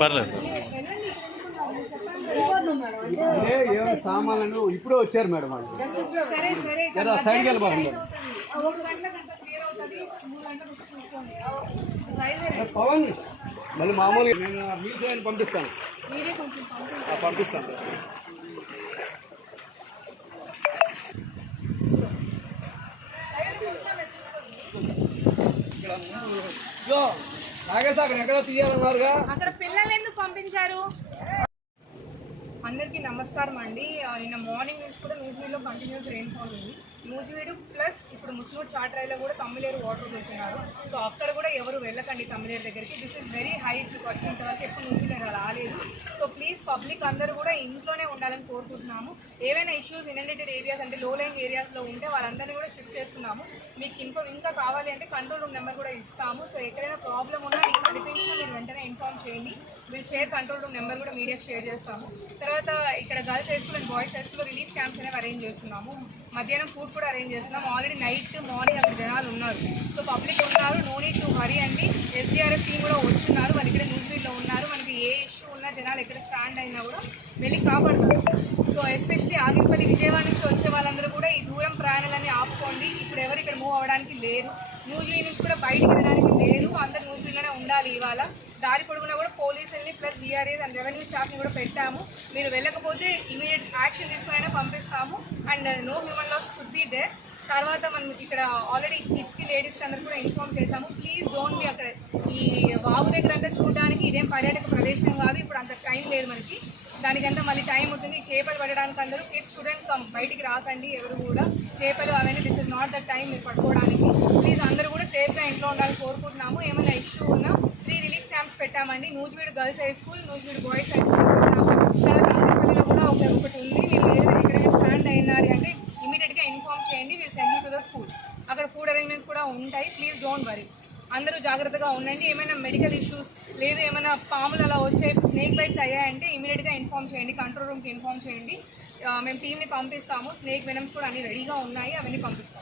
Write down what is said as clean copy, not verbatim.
పర్లేదు సామాన్లు ఇప్పుడే వచ్చారు మేడం వాళ్ళు సైడ్కి వెళ్ళిపోతుంది పవన్ మళ్ళీ మామూలుగా నేను మీతో పంపిస్తాను ఎక్కడ తీయాలన్నారుగా అక్కడ పిల్లలు ఎందుకు పంపించారు? అందరికీ నమస్కారం అండి. నిన్న మార్నింగ్ నుంచి కూడా నూజివీడులో కంటిన్యూస్ రెయిన్ఫాల్ ఉంది. నూజివీడు ప్లస్ ఇప్పుడు ముస్నూర్ చాట్రాయిలో కూడా తమ్మిలేరు వాటర్ పెడుతున్నారు. సో అక్కడ కూడా ఎవరు వెళ్ళకండి తమ్మిలేరు దగ్గరికి. దిస్ ఇస్ వెరీ హై ఇంతవరకు ఎప్పుడు నూజివీడు రాలేదు. సో ప్లీజ్ పబ్లిక్ అందరూ కూడా ఇంట్లోనే ఉండాలని కోరుకుంటున్నాము. ఏవైనా ఇష్యూస్ ఇనండేటెడ్ ఏరియాస్ అంటే లో లైన్ ఏరియాస్లో ఉంటే వాళ్ళందరినీ కూడా షిఫ్ట్ చేస్తున్నాము. మీకు ఇంకా కావాలి అంటే కంట్రోల్ రూమ్ నెంబర్ కూడా ఇస్తాము. సో ఎక్కడైనా ప్రాబ్లం ఉన్నా మీకు కనిపించినా మీరు వెంటనే ఇన్ఫార్మ్ చేయండి. వీళ్ళు షేర్ కంట్రోల్ రూమ్ నెంబర్ కూడా మీడియాకి షేర్ చేస్తాము. తర్వాత ఇక్కడ girls high school and boys high స్కూల్లో రిలీఫ్ క్యాంప్స్ అనేవి అరేంజ్ చేస్తున్నాము. మధ్యాహ్నం ఫుడ్ కూడా అరేంజ్ చేస్తున్నాం. ఆల్రెడీ నైట్ మార్నింగ్ అక్కడ జనాలు ఉన్నారు. సో పబ్లిక్ ఉన్నారు, నో నీడ్ టు హరీ అండి. ఎస్డీఆర్ఎఫ్ టీం కూడా వచ్చున్నారు. వాళ్ళు ఇక్కడ నూజివీడులో ఉన్నారు. మనకి ఏ ఇష్యూ ఉన్నా జనాలు ఎక్కడ స్టాండ్ అయినా కూడా వెళ్ళి కాపాడుతారు. సో ఎస్పెషలీ ఆగిపల్లి విజయవాడ నుంచి వచ్చే వాళ్ళందరూ కూడా ఈ దూరం ప్రయాణాలన్నీ ఆపుకోండి. ఇప్పుడు ఎవరు ఇక్కడ మూవ్ అవ్వడానికి లేదు. నూజివీడు నుంచి కూడా బయటికి వెళ్ళడానికి లేదు. అందరు నూజివీడులోనే ఉండాలి. ఇవాళ దారి పొడుగునా కూడా పోలీసుల్ని ప్లస్ వీఆర్ఏస్ అండ్ రెవెన్యూ స్టాఫ్ని కూడా పెట్టాము. మీరు వెళ్ళకపోతే ఇమీడియట్ యాక్షన్ తీసుకుని పంపిస్తాము. And no human loss should be there. తర్వాత మనం ఇక్కడ ఆల్రెడీ కిడ్స్కి లేడీస్కి అందరూ కూడా ఇన్ఫార్మ్ చేశాము. ప్లీజ్ డోంట్ బి అక్కడ ఈ వాగు దగ్గర అంతా చూడడానికి ఇదేం పర్యాటక ప్రదేశం కాదు. ఇప్పుడు అంత టైం లేదు మనకి. దానికంతా మళ్ళీ టైం ఉంటుంది. చేపలు పడడానికి అందరూ కిడ్స్ స్టూడెంట్ బయటికి రాకండి ఎవరు కూడా. చేపలు అవన్నీ this is not the time మీరు పట్టుకోవడానికి. ప్లీజ్ అందరూ కూడా సేఫ్గా ఇంట్లో ఉండాలని కోరుకుంటున్నాము. ఏమైనా ఇష్యూ ఉన్నా 3 రిలీఫ్ క్యాంప్స్ పెట్టామండి. Nuzvid girls high school, Nuzvid boys high school పెట్టాము. తర్వాత ఆంధ్రపల్లిలో కూడా ఒకటి ఉంది. మీరు ఎక్కడైనా స్టాండ్ అయినారు అంటే ఇమీడియట్గా ఇన్ఫార్మ్ చేయండి. వీళ్ళు send you to the school. అక్కడ ఫుడ్ అరేంజ్మెంట్స్ కూడా ఉంటాయి. Please don't worry. అందరూ జాగ్రత్తగా ఉండండి. ఏమైనా మెడికల్ ఇష్యూస్ లేదు, ఏమైనా పాములు అలా వచ్చే స్నేక్ బైట్స్ అయ్యాయంటే ఇమీడియట్గా ఇన్ఫార్మ్ చేయండి. కంట్రోల్ రూమ్కి ఇన్ఫార్మ్ చేయండి. మేము టీమ్ని పంపిస్తాము. స్నేక్ వెనమ్స్ కూడా అన్ని రెడీగా ఉన్నాయి. అవన్నీ పంపిస్తాము.